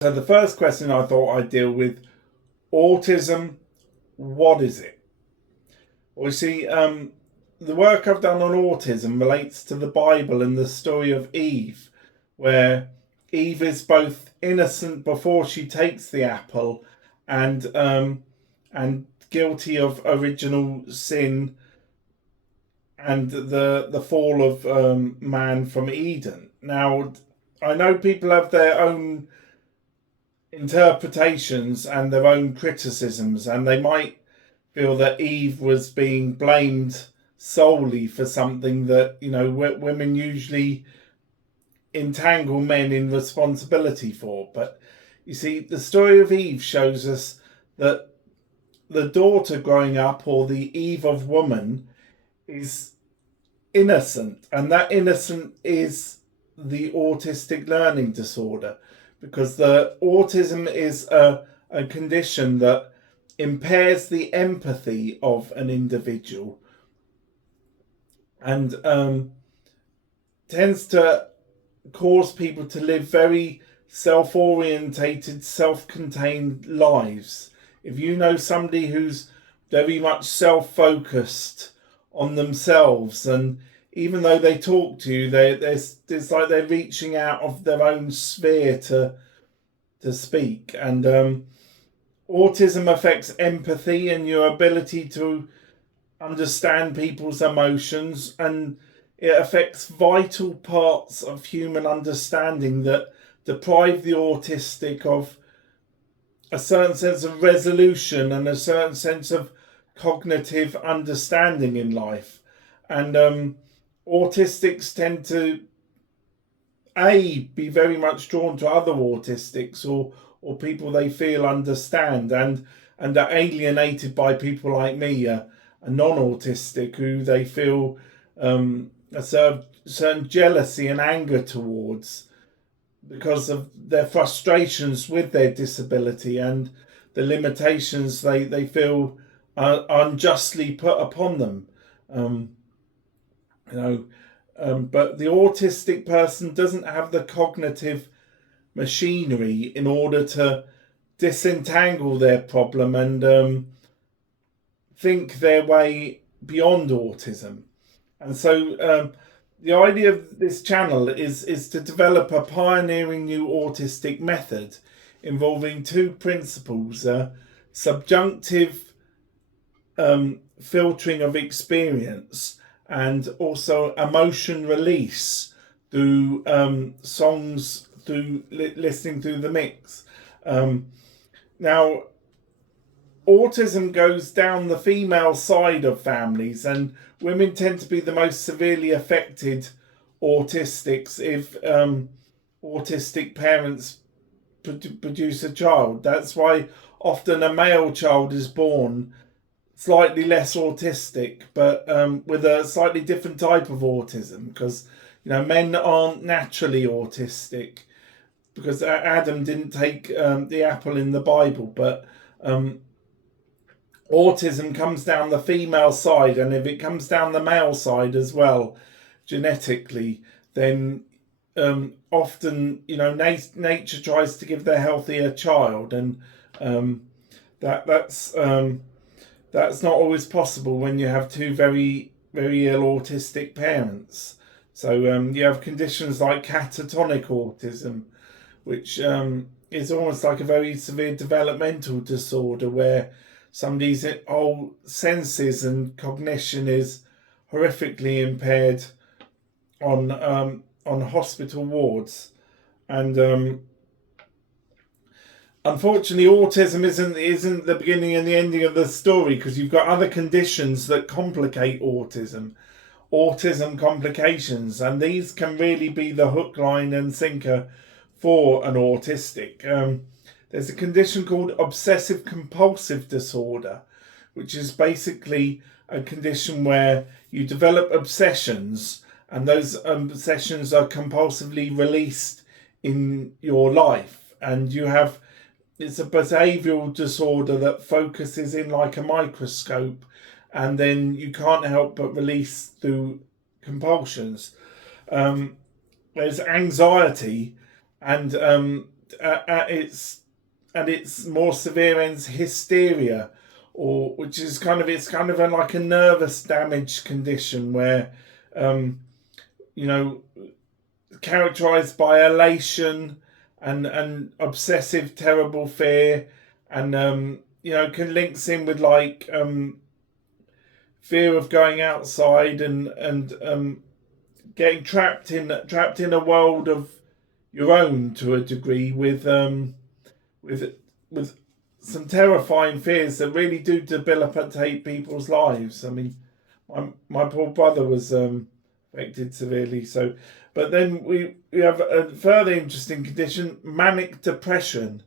So the first question I thought I'd deal with, autism, what is it? Well, you see, the work I've done on autism relates to the Bible and the story of Eve, where Eve is both innocent before she takes the apple and guilty of original sin and the fall of man from Eden. Now, I know people have their own interpretations and their own criticisms, and they might feel that Eve was being blamed solely for something that, women usually entangle men in responsibility for. But you see, the story of Eve shows us that the daughter growing up, or the Eve of woman, is innocent, and that innocent is the autistic learning disorder, because the autism is a condition that impairs the empathy of an individual and tends to cause people to live very self-orientated, self-contained lives. If you know somebody who's very much self-focused on themselves, and even though they talk to you, it's like they're reaching out of their own sphere to speak. And autism affects empathy and your ability to understand people's emotions, and it affects vital parts of human understanding that deprive the autistic of a certain sense of resolution and a certain sense of cognitive understanding in life. And autistics tend to be very much drawn to other autistics, or people they feel understand, and are alienated by people like me, a non-autistic, who they feel a certain jealousy and anger towards, because of their frustrations with their disability and the limitations they feel are unjustly put upon them. Um, but the autistic person doesn't have the cognitive machinery in order to disentangle their problem and think their way beyond autism. And so the idea of this channel is to develop a pioneering new autistic method involving two principles: subjunctive filtering of experience, and also emotion release through songs, through listening through the mix. Now, autism goes down the female side of families, and women tend to be the most severely affected autistics if autistic parents produce a child. That's why often a male child is born slightly less autistic, but with a slightly different type of autism, because men aren't naturally autistic, because Adam didn't take the apple in the Bible, but autism comes down the female side, and if it comes down the male side as well, genetically, then often nature tries to give the healthier child, and that's not always possible when you have two very very ill autistic parents. So you have conditions like catatonic autism, which is almost like a very severe developmental disorder, where somebody's whole senses and cognition is horrifically impaired on hospital wards. And unfortunately, autism isn't the beginning and the ending of the story, because you've got other conditions that complicate autism complications, and these can really be the hook, line, and sinker for an autistic. There's a condition called obsessive compulsive disorder, which is basically a condition where you develop obsessions, and those obsessions are compulsively released in your life, and it's a behavioral disorder that focuses in like a microscope, and then you can't help but release through compulsions. There's anxiety, and at its more severe ends, hysteria, or which is kind of like a nervous damage condition where you know, characterized by elation and obsessive terrible fear, and you know, can links in with like fear of going outside and getting trapped in a world of your own to a degree with with some terrifying fears that really do debilitate people's lives. I mean, my poor brother was affected severely. So, but then we have a further interesting condition: manic depression.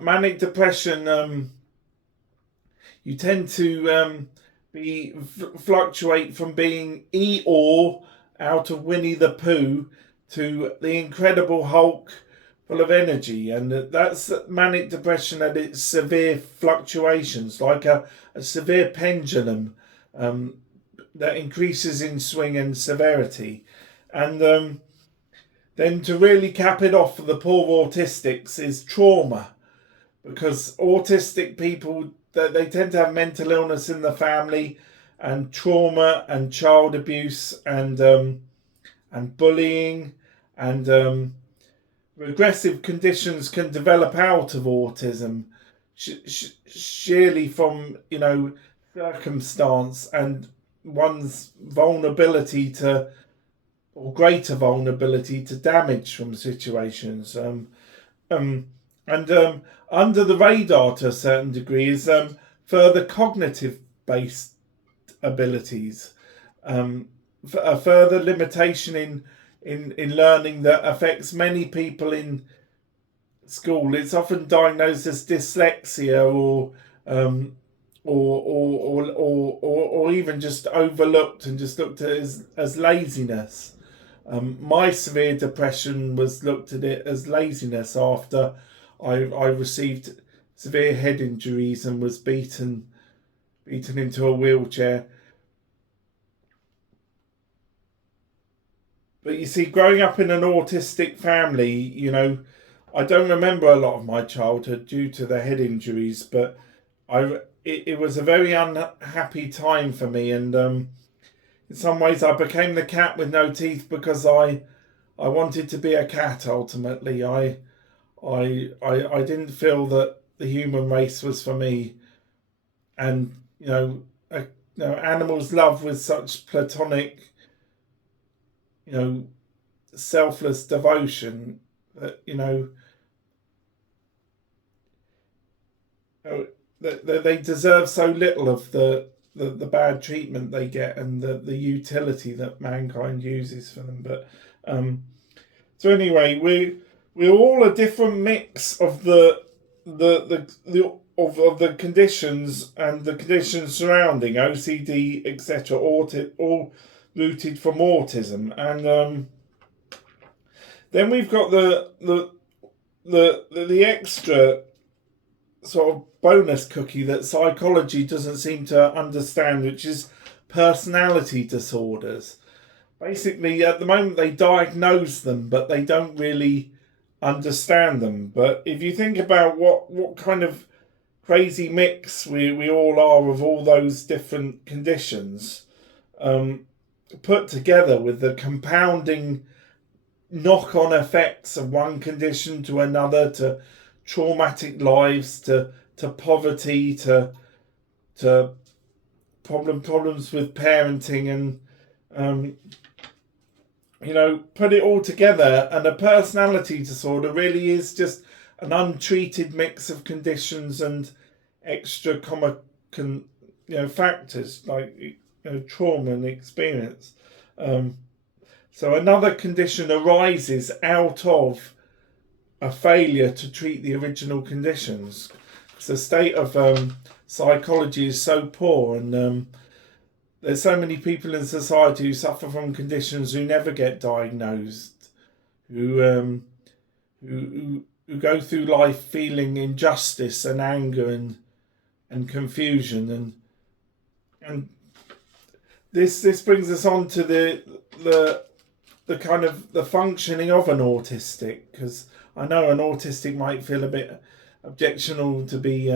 Manic depression, you tend to be fluctuate from being Eeyore out of Winnie the Pooh to the Incredible Hulk, full of energy, and that's manic depression at its severe fluctuations, like a severe pendulum that increases in swing and severity. And then to really cap it off for the poor autistics is trauma, because autistic people, they tend to have mental illness in the family, and trauma and child abuse and bullying and regressive conditions can develop out of autism, sheerly from, you know, circumstance and one's vulnerability to, or greater vulnerability to, damage from situations. And under the radar to a certain degree is further cognitive based abilities, a further limitation in learning that affects many people in school. It's often diagnosed as dyslexia or even just overlooked and just looked at as laziness. My severe depression was looked at it as laziness after I received severe head injuries and was beaten into a wheelchair. But you see, growing up in an autistic family, you know, I don't remember a lot of my childhood due to the head injuries, but it was a very unhappy time for me, and in some ways I became the cat with no teeth because I wanted to be a cat ultimately. I didn't feel that the human race was for me, and animals love with such platonic, selfless devotion that that they deserve so little of the bad treatment they get and the utility that mankind uses for them. But so anyway, we're all a different mix of the conditions and the conditions surrounding OCD, etc. All rooted from autism, and then we've got the extra sort of bonus cookie that psychology doesn't seem to understand, which is personality disorders. Basically, at the moment they diagnose them, but they don't really understand them. But if you think about what kind of crazy mix we all are of all those different conditions, put together with the compounding knock-on effects of one condition to another, to traumatic lives, to poverty, to problems with parenting, and put it all together, and a personality disorder really is just an untreated mix of conditions and extra factors like trauma and experience. So another condition arises out of a failure to treat the original conditions. The state of psychology is so poor, and there's so many people in society who suffer from conditions who never get diagnosed, who go through life feeling injustice and anger and confusion, and this brings us on to the kind of the functioning of an autistic, because I know an autistic might feel a bit objectionable to be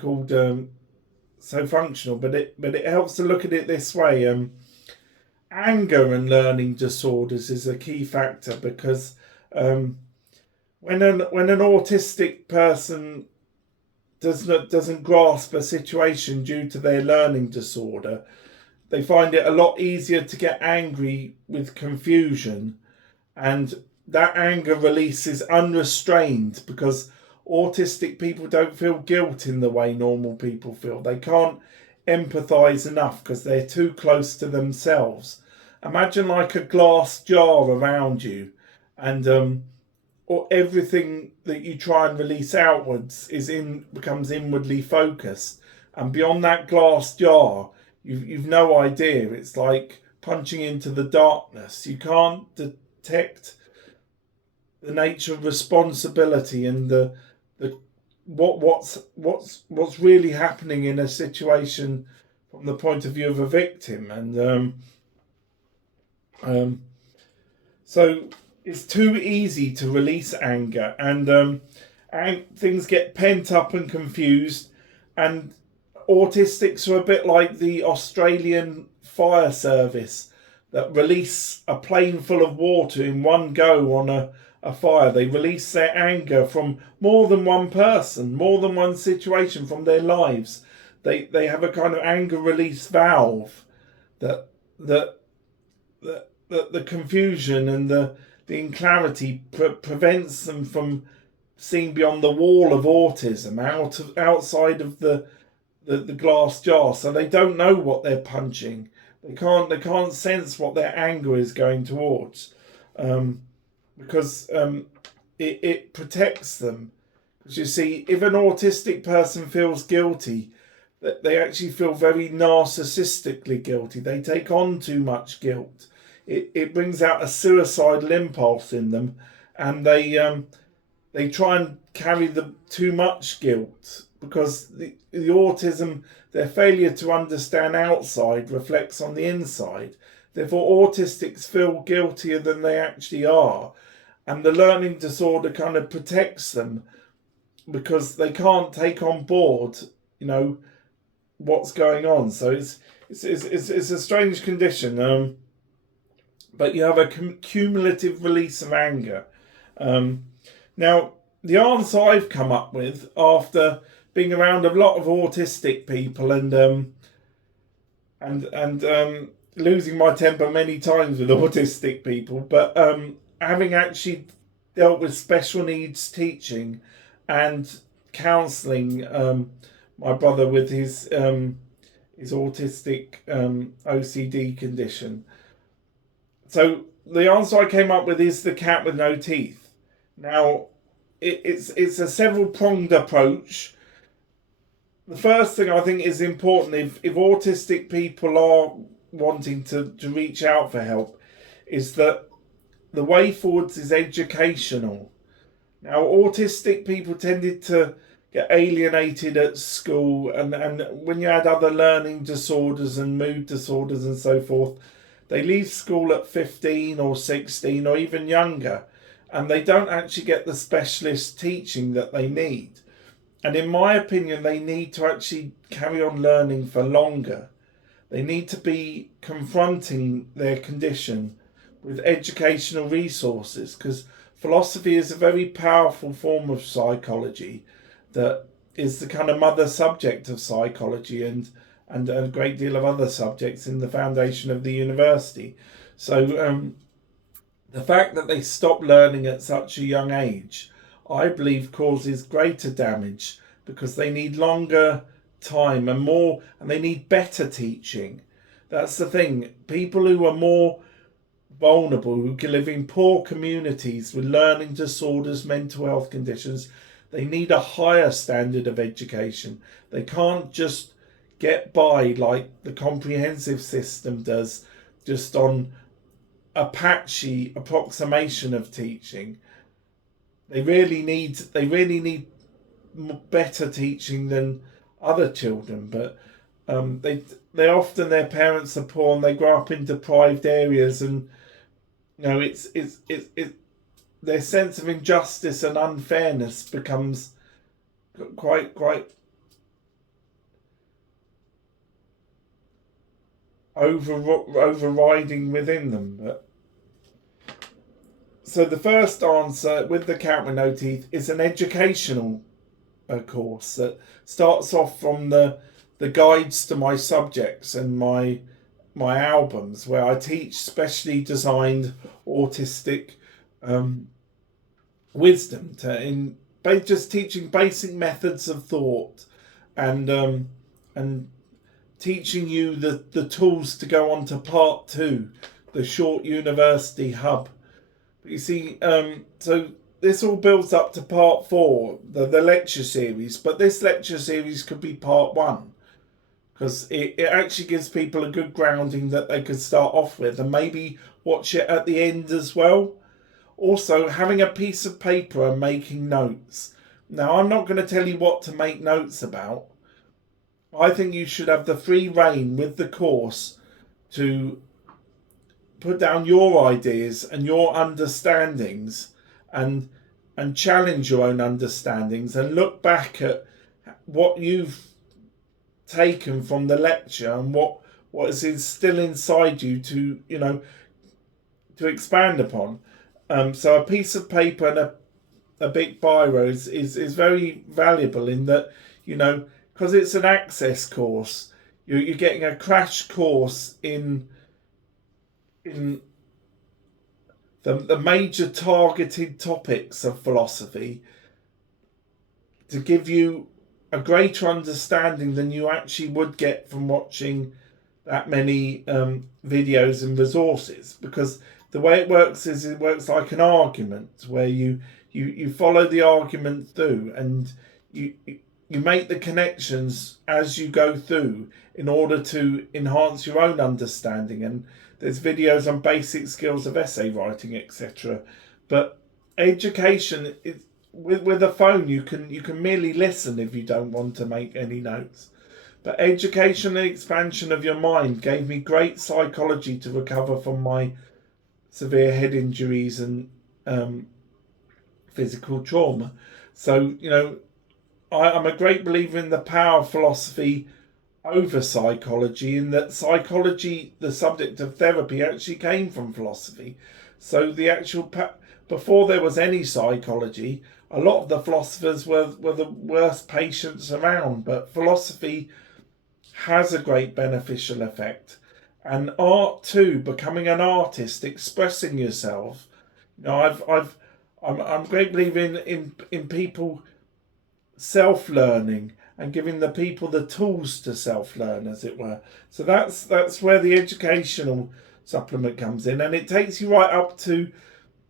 called so functional, but it helps to look at it this way. Anger and learning disorders is a key factor, because um, when an autistic person doesn't grasp a situation due to their learning disorder, they find it a lot easier to get angry with confusion, and that anger release is unrestrained, because autistic people don't feel guilt in the way normal people feel. They can't empathize enough because they're too close to themselves. Imagine like a glass jar around you, and or everything that you try and release outwards becomes inwardly focused, and beyond that glass jar, you've no idea. It's like punching into the darkness. You can't detect the nature of responsibility and the what's really happening in a situation from the point of view of a victim. And so it's too easy to release anger, and things get pent up and confused. And autistics are a bit like the Australian fire service that release a plane full of water in one go on a fire. They release their anger from more than one person, more than one situation from their lives. They have a kind of anger release valve that that the confusion and the unclarity prevents them from seeing beyond the wall of autism, outside of the glass jar. So they don't know what they're punching. They can't sense what their anger is going towards, because it protects them. Because you see, if an autistic person feels guilty, they actually feel very narcissistically guilty. They take on too much guilt. It brings out a suicidal impulse in them, and they try and carry the too much guilt, because the autism, their failure to understand outside reflects on the inside. Therefore, autistics feel guiltier than they actually are, and the learning disorder kind of protects them, because they can't take on board, what's going on. So it's a strange condition. But you have a cumulative release of anger. Now, the answer I've come up with, after being around a lot of autistic people and losing my temper many times with autistic people, but having actually dealt with special needs teaching and counselling my brother with his autistic OCD condition. So the answer I came up with is the cat with no teeth. Now, it's a several pronged approach. The first thing I think is important, if autistic people are wanting to reach out for help, is that the way forwards is educational. Now, autistic people tended to get alienated at school, and when you had other learning disorders and mood disorders and so forth, they leave school at 15 or 16 or even younger, and they don't actually get the specialist teaching that they need. And in my opinion, they need to actually carry on learning for longer. They need to be confronting their condition with educational resources, because philosophy is a very powerful form of psychology that is the kind of mother subject of psychology, and a great deal of other subjects in the foundation of the university. So the fact that they stop learning at such a young age, I believe, causes greater damage, because they need longer time and they need better teaching. That's the thing. People who are more vulnerable, who live in poor communities with learning disorders, mental health conditions, they need a higher standard of education. They can't just get by like the comprehensive system does, just on a patchy approximation of teaching. They really need better teaching than other children, but they often, their parents are poor and they grow up in deprived areas, and it's their sense of injustice and unfairness becomes quite overriding within them. But so the first answer with the Cat with No Teeth is an educational course that starts off from the guides to my subjects and my albums, where I teach specially designed autistic wisdom just teaching basic methods of thought and teaching you the tools to go on to part 2, the short university hub. But you see, so this all builds up to part 4, the lecture series, but this lecture series could be part 1, because it actually gives people a good grounding that they could start off with and maybe watch it at the end as well. Also, having a piece of paper and making notes. Now, I'm not going to tell you what to make notes about. I think you should have the free rein with the course to put down your ideas and your understandings and challenge your own understandings and look back at what you've taken from the lecture and what is still inside you to to expand upon. So a piece of paper and a big biro is very valuable in that, because it's an access course, you're getting a crash course in the major targeted topics of philosophy to give you a greater understanding than you actually would get from watching that many videos and resources. Because the way it works is it works like an argument, where you follow the argument through and you make the connections as you go through in order to enhance your own understanding. And there's videos on basic skills of essay writing, etc. But education is, with a phone, you can merely listen if you don't want to make any notes. But education and expansion of your mind gave me great psychology to recover from my severe head injuries and physical trauma. So, I'm a great believer in the power of philosophy over psychology, in that psychology, the subject of therapy, actually came from philosophy. So the actual before there was any psychology, a lot of the philosophers were the worst patients around. But philosophy has a great beneficial effect. And art too, becoming an artist, expressing yourself. I'm a great believer in people self-learning and giving the people the tools to self-learn, as it were. So that's where the educational supplement comes in, and it takes you right up to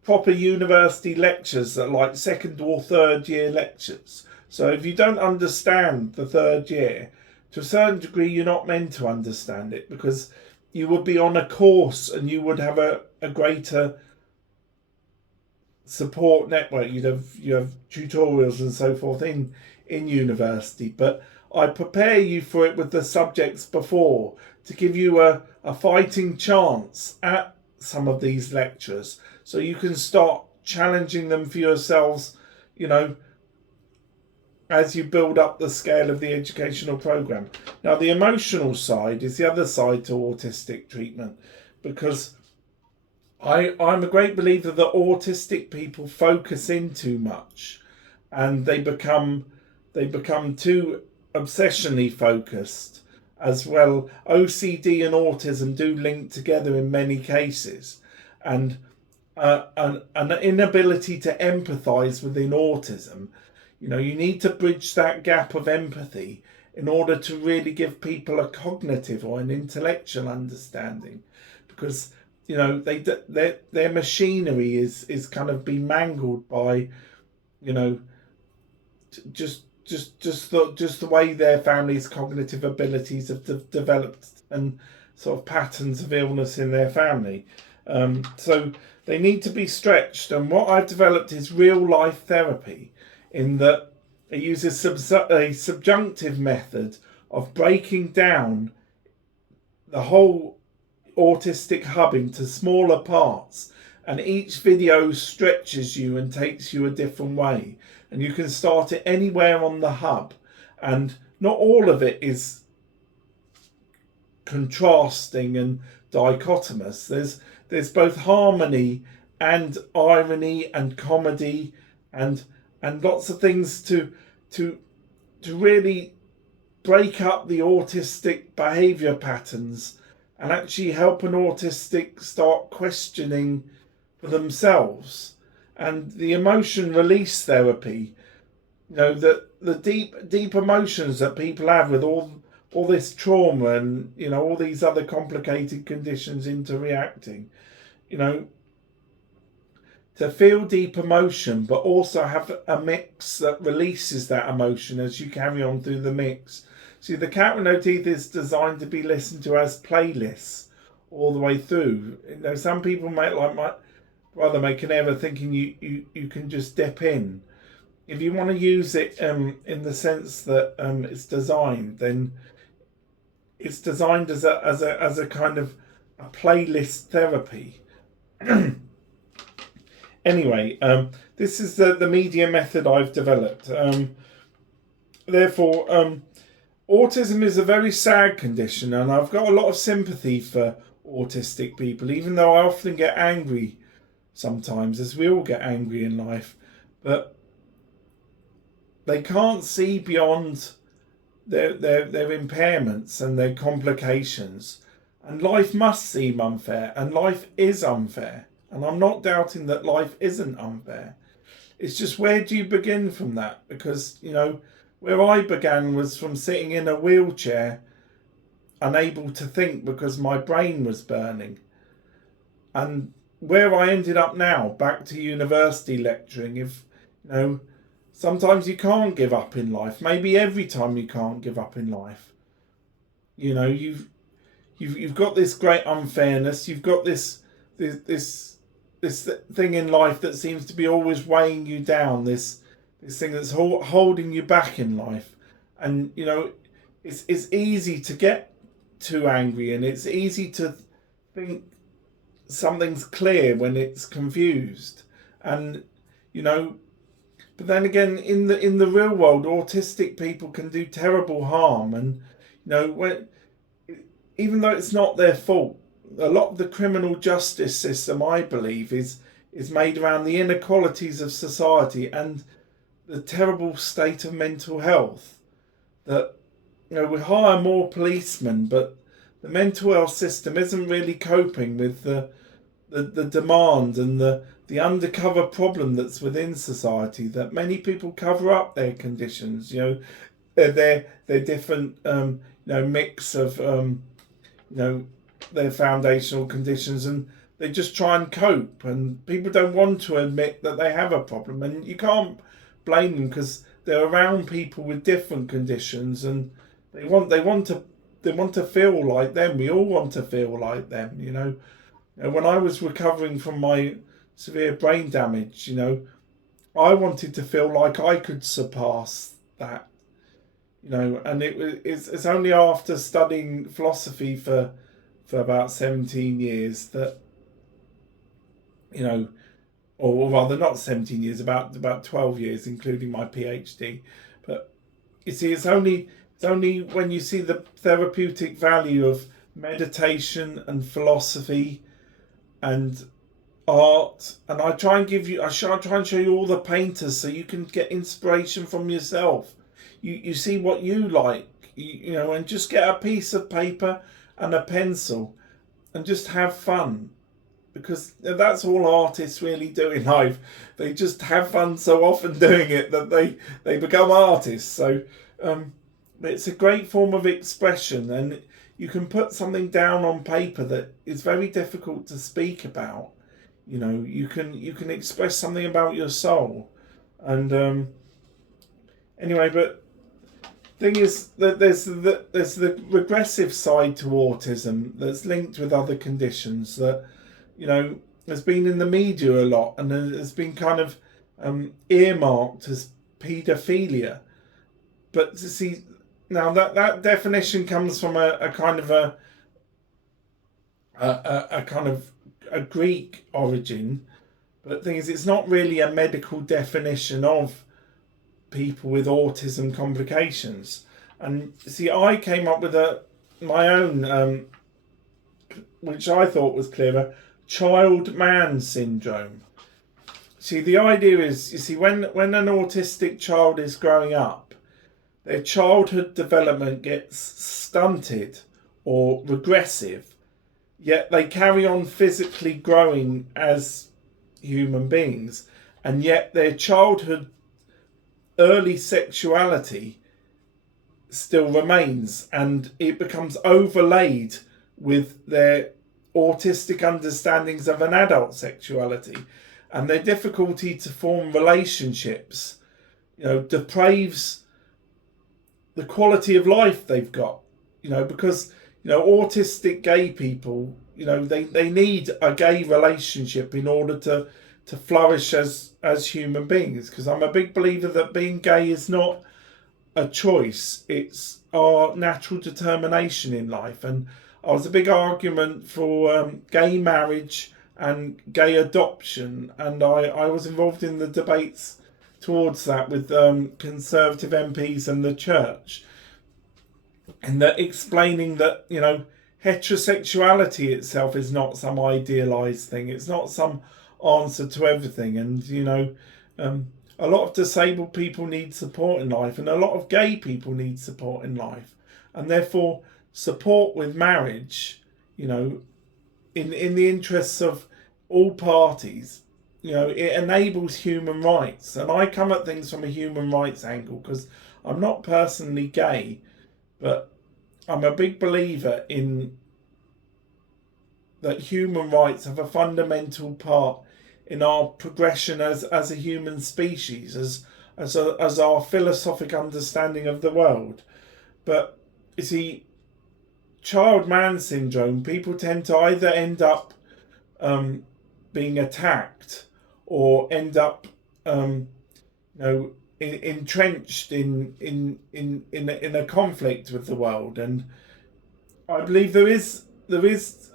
proper university lectures that are like 2nd or 3rd year lectures. So if you don't understand the 3rd year, to a certain degree, you're not meant to understand it, because you would be on a course and you would have a greater support network. You have tutorials and so forth in university. But I prepare you for it with the subjects before to give you a fighting chance at some of these lectures, so you can start challenging them for yourselves, as you build up the scale of the educational program. Now, the emotional side is the other side to autistic treatment, because I'm a great believer that autistic people focus in too much, and they become too obsessionly focused as well. OCD and autism do link together in many cases, and an inability to empathize within autism. You need to bridge that gap of empathy in order to really give people a cognitive or an intellectual understanding, because their machinery is kind of been mangled by just the way their family's cognitive abilities have developed, and sort of patterns of illness in their family. So they need to be stretched. And what I've developed is real life therapy, in that it uses a subjunctive method of breaking down the whole autistic hub into smaller parts and each video stretches you and takes you a different way, and you can start it anywhere on the hub, and not all of it is contrasting and dichotomous. There's both harmony and irony and comedy and lots of things to really break up the autistic behavior patterns and actually help an autistic start questioning for themselves. And the emotion release therapy, the deep emotions that people have with all this trauma and all these other complicated conditions interreacting, to feel deep emotion but also have a mix that releases that emotion as you carry on through the mix. See, the Cat with No Teeth is designed to be listened to as playlists all the way through. Some people might, like my brother, make an error thinking you can just dip in. If you want to use it in the sense that it's designed, then it's designed as a kind of a playlist therapy. Anyway, this is the media method I've developed. Therefore, autism is a very sad condition, and I've got a lot of sympathy for autistic people, even though I often get angry sometimes, as we all get angry in life. But they can't see beyond their impairments and their complications. And life must seem unfair, and life is unfair. And I'm not doubting that life isn't unfair. It's just, where do you begin from that? Because, where I began was from sitting in a wheelchair, unable to think because my brain was burning. And where I ended up now, back to university lecturing, sometimes you can't give up in life. Maybe every time you can't give up in life. You've got this great unfairness. You've got this thing in life that seems to be always weighing you down. This thing that's holding you back in life, and it's easy to get too angry, and it's easy to think something's clear when it's confused, and but then again, in the real world, autistic people can do terrible harm, and even though it's not their fault, a lot of the criminal justice system, I believe, is made around the inequalities of society and the terrible state of mental health. That we hire more policemen, but the mental health system isn't really coping with the demand and the undercover problem that's within society, that many people cover up their conditions. Their different mix of their foundational conditions, and they just try and cope, and people don't want to admit that they have a problem, and you can't blame them because they're around people with different conditions, and they want to feel like them. We all want to feel like them. When I was recovering from my severe brain damage, I wanted to feel like I could surpass that. And it's only after studying philosophy for about 17 years that, or rather not 17 years, about 12 years, including my PhD. But you see, it's only when you see the therapeutic value of meditation and philosophy and art, and I try and show you all the painters so you can get inspiration from yourself. You see what you like, and just get a piece of paper and a pencil and just have fun, because that's all artists really do in life. They just have fun so often doing it that they become artists. So it's a great form of expression, and you can put something down on paper that is very difficult to speak about. You can express something about your soul. And anyway, but thing is that there's the regressive side to autism that's linked with other conditions that has been in the media a lot, and has been kind of earmarked as paedophilia. But to see now that definition comes from a kind of a Greek origin, but the thing is, it's not really a medical definition of people with autism complications. And see, I came up with my own, which I thought was clearer, child-man syndrome. See, the idea is, you see, when an autistic child is growing up, their childhood development gets stunted or regressive, yet they carry on physically growing as human beings, and yet their childhood early sexuality still remains, and it becomes overlaid with their autistic understandings of an adult sexuality, and their difficulty to form relationships, depraves the quality of life they've got, because autistic gay people, they need a gay relationship in order to flourish as human beings, because I'm a big believer that being gay is not a choice, it's our natural determination in life. And I was a big argument for gay marriage and gay adoption, and I was involved in the debates towards that with Conservative MPs and the church, and that explaining that heterosexuality itself is not some idealized thing, it's not some answer to everything, and a lot of disabled people need support in life, and a lot of gay people need support in life, and therefore support with marriage, in the interests of all parties, it enables human rights. And I come at things from a human rights angle because I'm not personally gay, but I'm a big believer in that human rights have a fundamental part in our progression as a human species, as our philosophic understanding of the world. But you see, child-man syndrome, people tend to either end up being attacked or end up entrenched in a conflict with the world. And I believe there is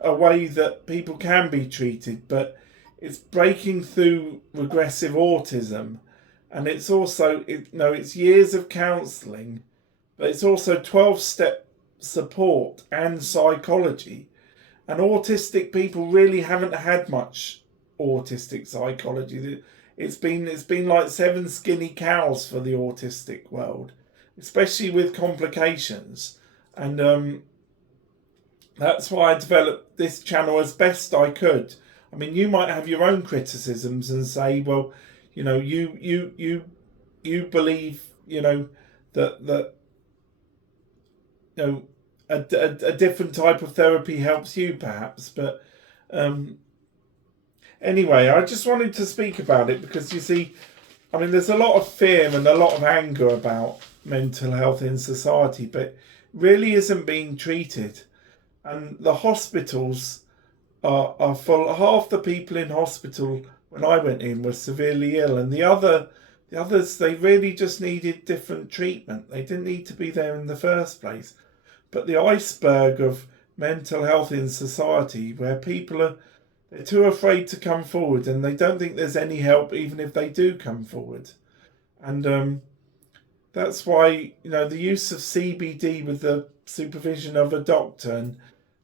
a way that people can be treated, but it's breaking through regressive autism, and it's also it's years of counselling, but it's also 12-step support and psychology. And autistic people really haven't had much autistic psychology. It's been like 7 skinny cows for the autistic world, especially with complications. And that's why I developed this channel as best I could. I mean, you might have your own criticisms and say, well, you believe, that a different type of therapy helps you, perhaps. But anyway, I just wanted to speak about it because, you see, I mean, there's a lot of fear and a lot of anger about mental health in society, but it really isn't being treated. And the hospitals are full. Half the people in hospital when I went in were severely ill, and the others, they really just needed different treatment. They didn't need to be there in the first place. But the iceberg of mental health in society, where people they're too afraid to come forward, and they don't think there's any help even if they do come forward. And that's why the use of CBD with the supervision of a doctor, and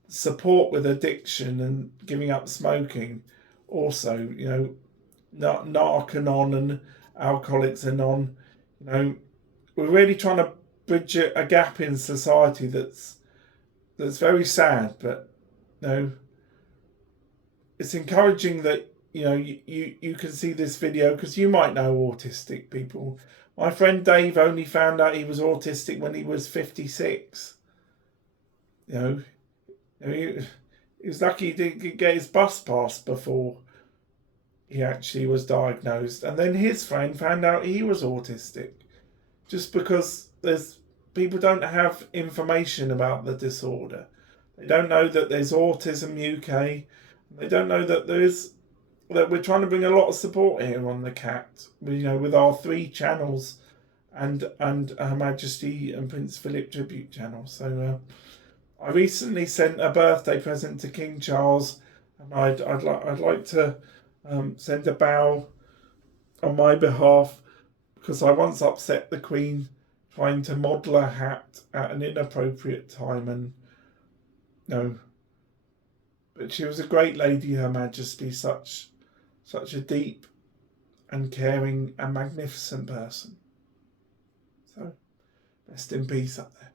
support with addiction and giving up smoking, also Narcanon and Alcoholics Anon, we're really trying to bridge a gap in society that's very sad. But it's encouraging that you can see this video, because you might know autistic people. My friend Dave only found out he was autistic when he was 56. He was lucky he didn't get his bus pass before he actually was diagnosed. And then his friend found out he was autistic, just because people don't have information about the disorder. They don't know that there's Autism UK. They don't know that that we're trying to bring a lot of support here on the CAT, with our 3 channels and Her Majesty and Prince Philip tribute channel. So I recently sent a birthday present to King Charles And I'd like to send a bow on my behalf, because I once upset the Queen trying to model a hat at an inappropriate time, and no, but she was a great lady, Her Majesty, such a deep and caring and magnificent person. So, rest in peace up there.